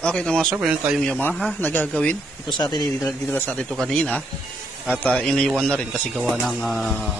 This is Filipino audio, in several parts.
Okay na mga sir, meron tayong Yamaha na gagawin. Ito sa atin, dinala sa atin ito kanina. At iniwan na rin kasi gawa ng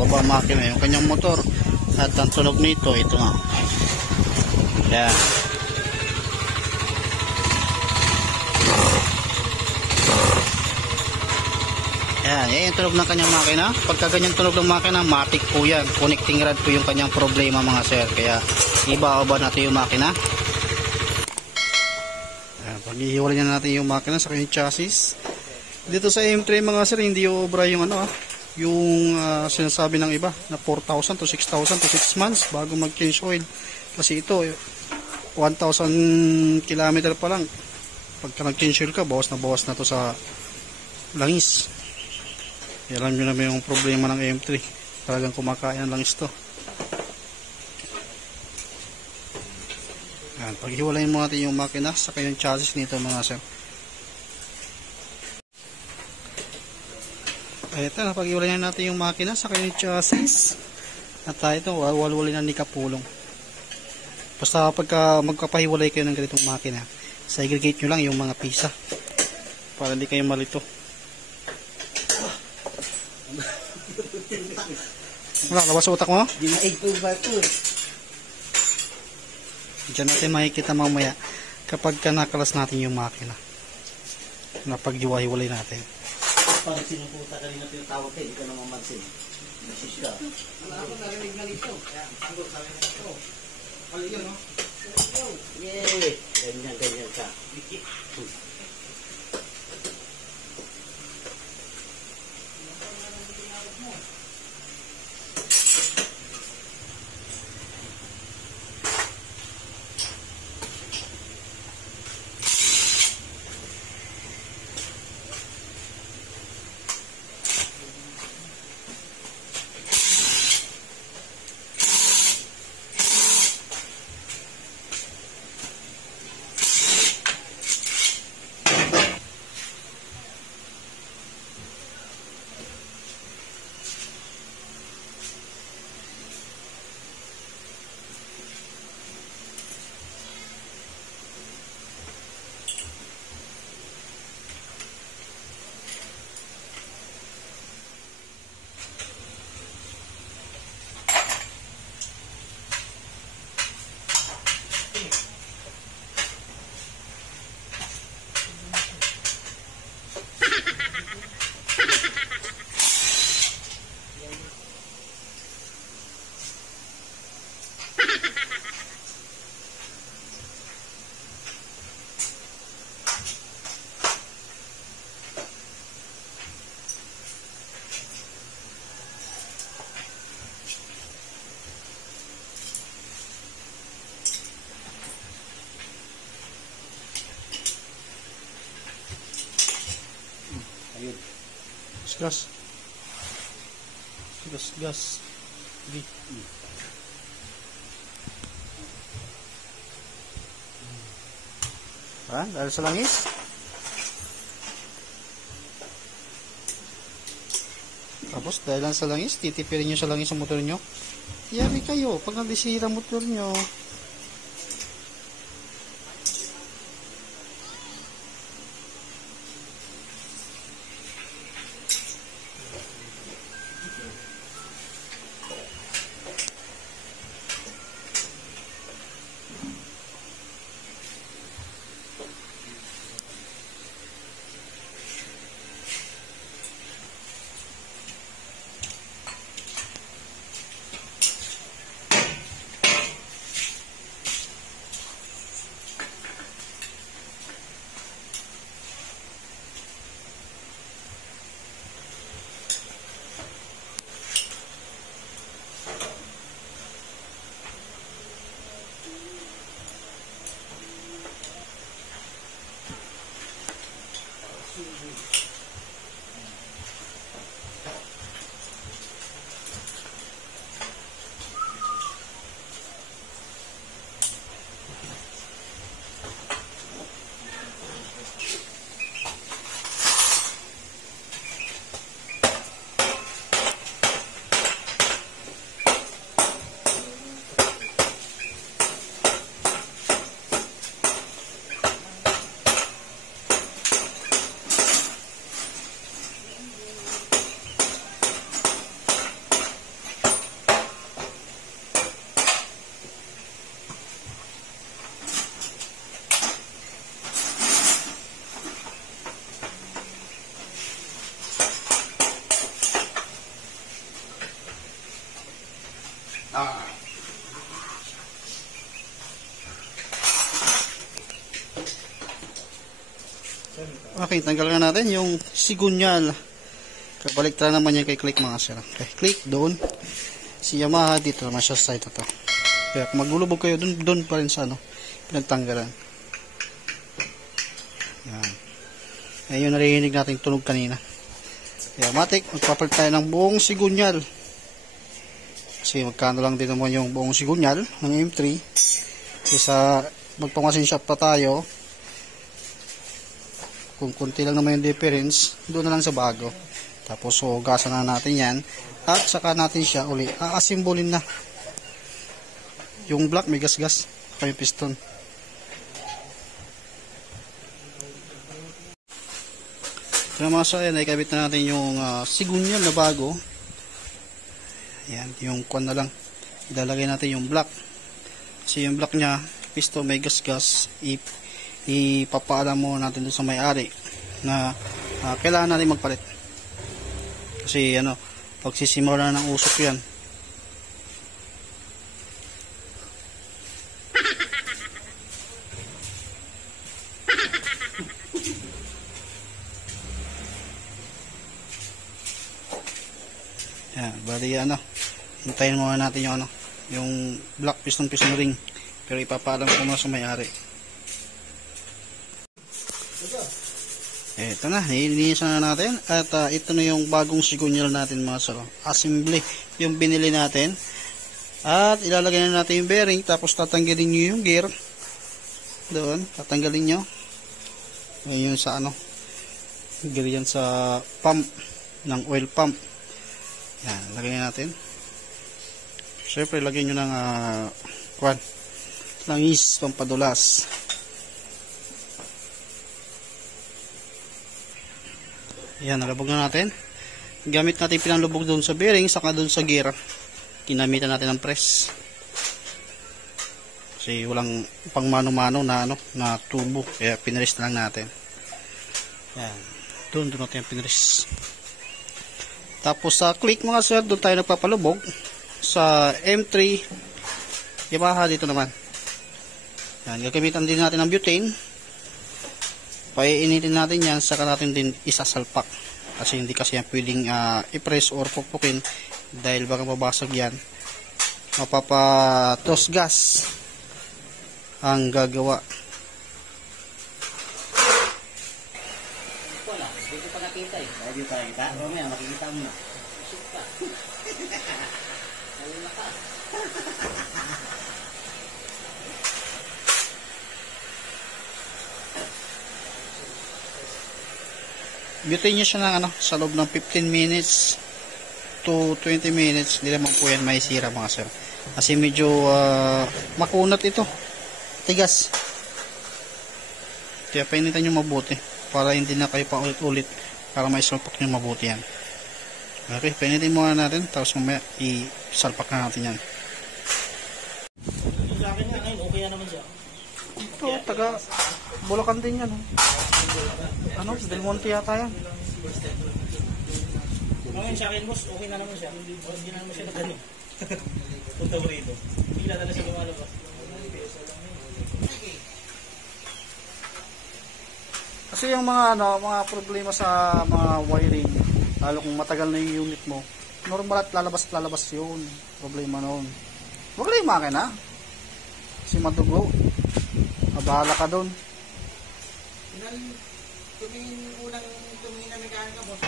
baba makina yung kanyang motor. At ang tunog nito, ito nga. Yan. Yan yung tunog ng kanyang makina. Pagka ganyan tunog ng makina, matik po yan. Connecting rod po yung kanyang problema mga sir. Kaya iba-aba natin yung makina. Pag-ihiwalay na natin yung makina sa kanyang chassis. Dito sa M3 mga sir, hindi obra yung yung sinasabi ng iba na 4,000 to 6,000 to 6 months bago mag-change oil. Kasi ito 1,000 kilometer pa lang. Pagka nag-change oil ka, bawas na to sa langis. Alam nyo naman yung problema ng M3. Talagang kumakain ng langis to. Yan, paghiwalayin mo natin yung makina sa kanyang chassis nito mga sir. Ito na, paghiwalayin natin yung makina sa kanyang chassis. At ito, walwalin na ni kapulong. Basta pagka magkapahiwalay kayo ng ganitong makina, segregate nyo lang yung mga pisa para hindi kayo malito. Wala, labas sa utak mo? Dinaig ko ba ito? Diyan natin makikita mamaya kapag nakalas natin yung makina na paghiwa-hiwalay natin. Parang sinuputa ka rin na tinatawag kayo, hindi ka naman mansin. Nasis ka. Wala ako narinig na nito. Kaya, pando sa akin na ito. Kali yun, no? Yay! Ganyan ka. Gas. Dahil sa langis. Tapos dahil lang sa langis, titipirin nyo sa langis ang motor nyo. Yari kayo pag nabisira motor nyo. Okay, tanggalan natin yung sigunyal. Kabalik tala naman yan kay click mga sir. Okay, click doon. Si Yamaha dito naman siya sa side na to. Kaya kung maglulubog kayo doon pa rin sa ano, pinagtanggalan. Yan. Ayun yung narinig natin tunog kanina. Kaya matik, magpapalit tayo ng buong sigunyal. Kasi magkano lang din naman yung buong sigunyal ng M3. Kaysa magpamasin shop pa tayo. Kung konti lang naman yung difference, doon na lang sa bago. Tapos hugasan na natin yan. At saka natin siya uli aasimbolin na. Yung block may gas-gas. Saka yung piston. Kaya mga so, ayan, ikabit na natin yung sigunyal na bago. Ayan, yung kwan na lang. Ilalagay natin yung block. Kasi yung block nya, piston may gas-gas. Ipapaalam mo natin doon sa may-ari na kailangan natin magpalit kasi ano, pagsisimula na ng usok yan. Yan, bali ano, hintayin muna natin yung ano, yung black piston ring, pero ipapaalam ko muna sa may-ari. Ito na, nilinisan na natin at ito na yung bagong sigunyal natin mga sir. Assembly yung binili natin at ilalagay na natin yung bearing, tapos tatanggalin nyo yung gear doon, tatanggalin nyo yun sa ano, gear yan sa pump ng oil pump. Yan, lagay natin. Siyempre lagyan nyo ng langis pampadulas. Yan, nalubog na natin. Gamit natin pinanlubog doon sa bearing, saka doon sa gear. Kinamitan natin ng press. Kasi walang pang mano-mano na ano, na tubo, kaya pinress na lang natin. Yan. Doon natin pinress. Tapos sa click mga sir, doon tayo nagpapalubog. Sa M3 Yamaha dito naman. Yan, gagamitan din natin ng butane. Paiinitin natin yan, saka natin din isasalpak. Kasi hindi kasi yan pwedeng i-press or pukpukin dahil baka mabasag yan. Mapapatos gas ang gagawa. Wala, dito pa nakita eh. Dito pa nakita. Mamaya makikita mo na. Isip ka. Ayun na ka. Butane nyo siya ng ano, sa loob ng 15 minutes to 20 minutes. Hindi naman po yan may sira mga sir. Kasi medyo makunat ito. Tigas. Kaya painitan nyo mabuti para hindi na kayo paulit-ulit, para may salpak nyo mabuti yan. Okay, painitin muna natin, tapos mamaya isalpak na natin yan. Sa akin nga ngayon, okay naman siya. Ito, taga Bulacan din yan. Ano? Del Monte yata yan. Ngayon sa akin boss, okay na naman siya. Hindi na naman siya nagano. Punta ko rito. Bigla na siya lumalabas. Kasi yung mga ano, mga problema sa mga wiring, lalo kung matagal na yung unit mo, normal at lalabas yun. Problema noon. Huwag lang yung makina. Kasi madugo. Mabahala ka doon. Tumingin na mekanika boss.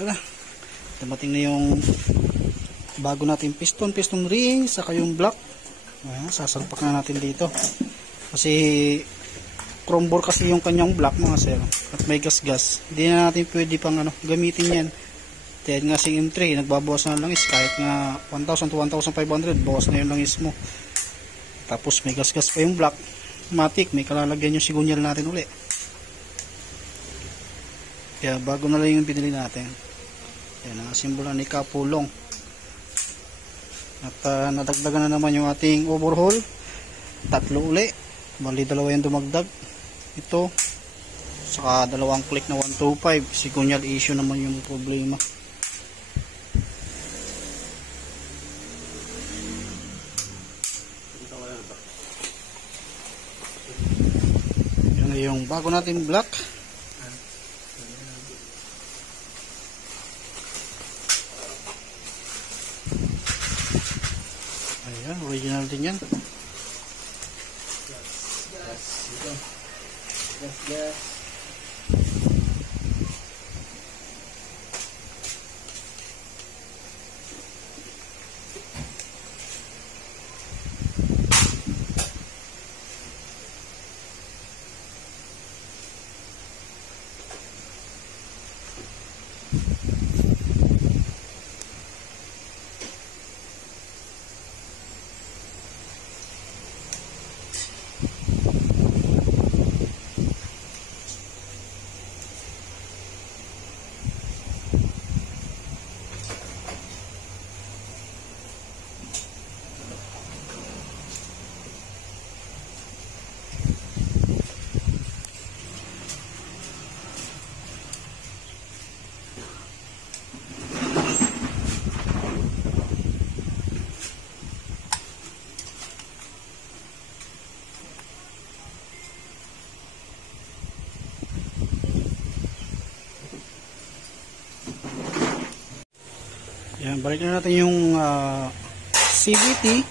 Tara, dumating na yung bago natin piston ring, saka yung block. Ayan, sasalpak na natin dito. Kasi chrome bore kasi yung kanyang block mga sir. At may gas-gas. Hindi na natin pwede pang gamitin yan. Dahil nga si M3, nagbabawas na ng langis. Kahit nga 1,000 to 1,500, bawas na yung langis mo. Tapos may gas-gas pa yung block. Matic, may kalalagyan yung sigunyal natin uli. Kaya bago na lang yung binili natin. Yan ang simbola ni Kapulong. At nadagdagan na naman yung ating overhaul. 3 uli. Bali 2 yung dumagdag. Ito. Saka 2 click na 125. Sigunyal issue naman yung problema. Yan na yung bago natin block. Ayan, original din yan. Gas. Yan, balik na natin yung CVT,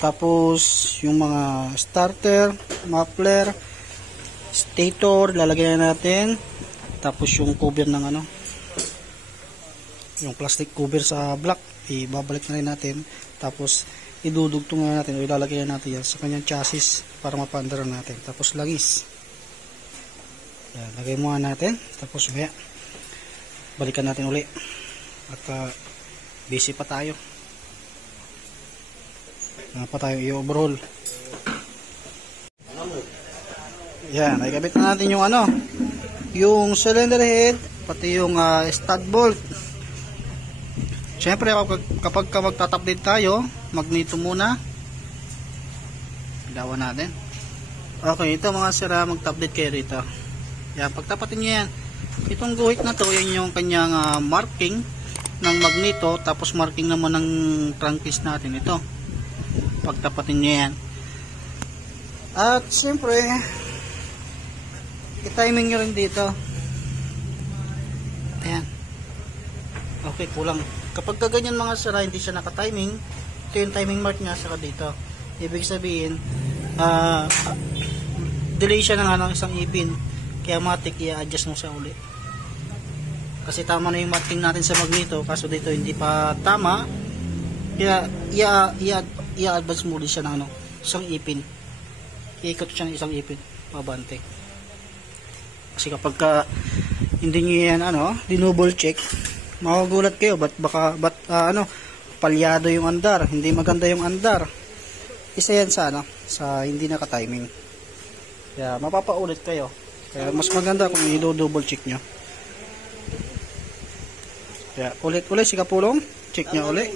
tapos yung mga starter, muffler, stator, lalagyan na natin, tapos yung cover ng yung plastic cover sa block, ibabalik na rin natin, tapos idudugtong na natin o ilalagay na natin yan sa kanyang chassis para mapaandaran natin, tapos langis. Yan, lagay muna natin, tapos balikan natin uli at busy pa tayo. Pa tayo i-overhaul. Yan, nakikabit na natin yung yung cylinder head, pati yung stud bolt. Siyempre kapag magtatap din tayo, magneto muna. Ilawan natin. Okay, ito mga sira, mag-top din kayo rito. Yan, pagtapatin nyo yan. Itong guhit na to, yan yung kanyang marking ng magneto, tapos marking naman ng crankcase natin ito. Pagtapatin nyo yan. At siyempre i-timing nyo rin dito. Ayan. Okay, kulang. Kapag kaganyan mga sira, hindi siya naka-timing, ito yung timing mark nya, saka dito. Ibig sabihin delay siya ng isang ipin, kaya matik i-adjust mo siya uli. Kasi tama na yung marking natin sa magneto, kaso dito hindi pa tama, kaya i-advance mo din siya ng isang ipin. Iikot siya ng isang ipin pabante. Kasi kapag hindi nyo yan dinouble check, magugulat kayo ba't palyado yung andar, hindi maganda yung andar. Isa yan sa hindi naka-timing, kaya mapapaulit kayo. Kaya mas maganda kung i-double check nyo. Kaya ulit si Kapulong, check niya ulit.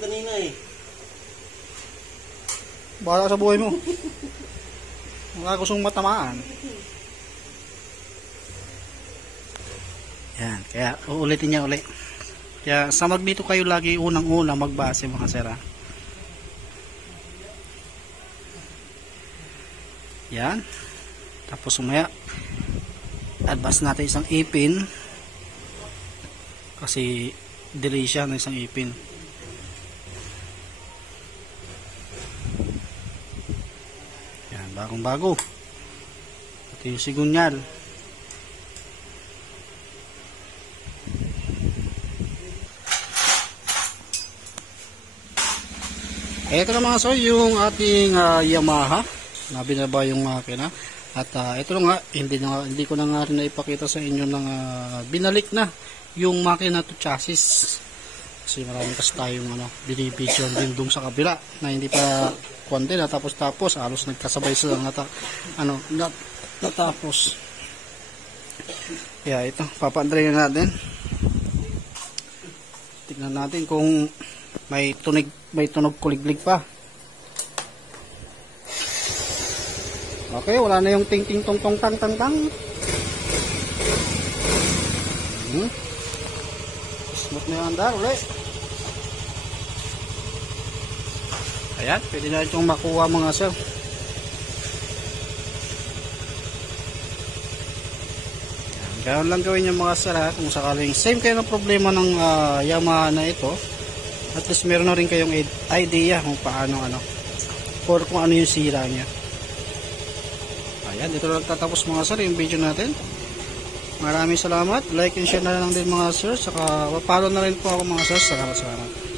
Bala sa buhay mo. Wala gustong matamaan. Yan, kaya uulitin niya ulit. Kaya sa magneto kayo lagi unang-una magbase mga sira. Yan. Tapos sumaya advance natin isang ipin kasi delay siya ng isang ipin. Yan, bagong bago. Ito yung sigunyal. Ito na mga sir, yung ating Yamaha na binaba yung makina. At ito lang nga, hindi ko na nga rin naipakita sa inyo ng binalik na yung makina to chassis. Kasi maraming kasi tayong binibidyon din dun sa kabila na hindi pa konti na tapos halos nagkasabay sila natapos. Kaya ito, papaandray na natin. Tignan natin kung may tunog kuliglig pa. Okay, wala na yung ting ting tong tong tang tang tang. Smooth na yung andar ulit. Ayan, pwede na itong makuha mga sir. Ganoon lang gawin yung mga sir kung sakaling same kayo ng problema ng Yamaha na ito. At least meron na rin kayong idea kung paano or kung ano yung sira niya. Ayan, dito lang tatapos mga sir yung video natin. Maraming salamat. Like and share na lang din mga sir. Saka follow na rin po ako mga sir sa karas-karas.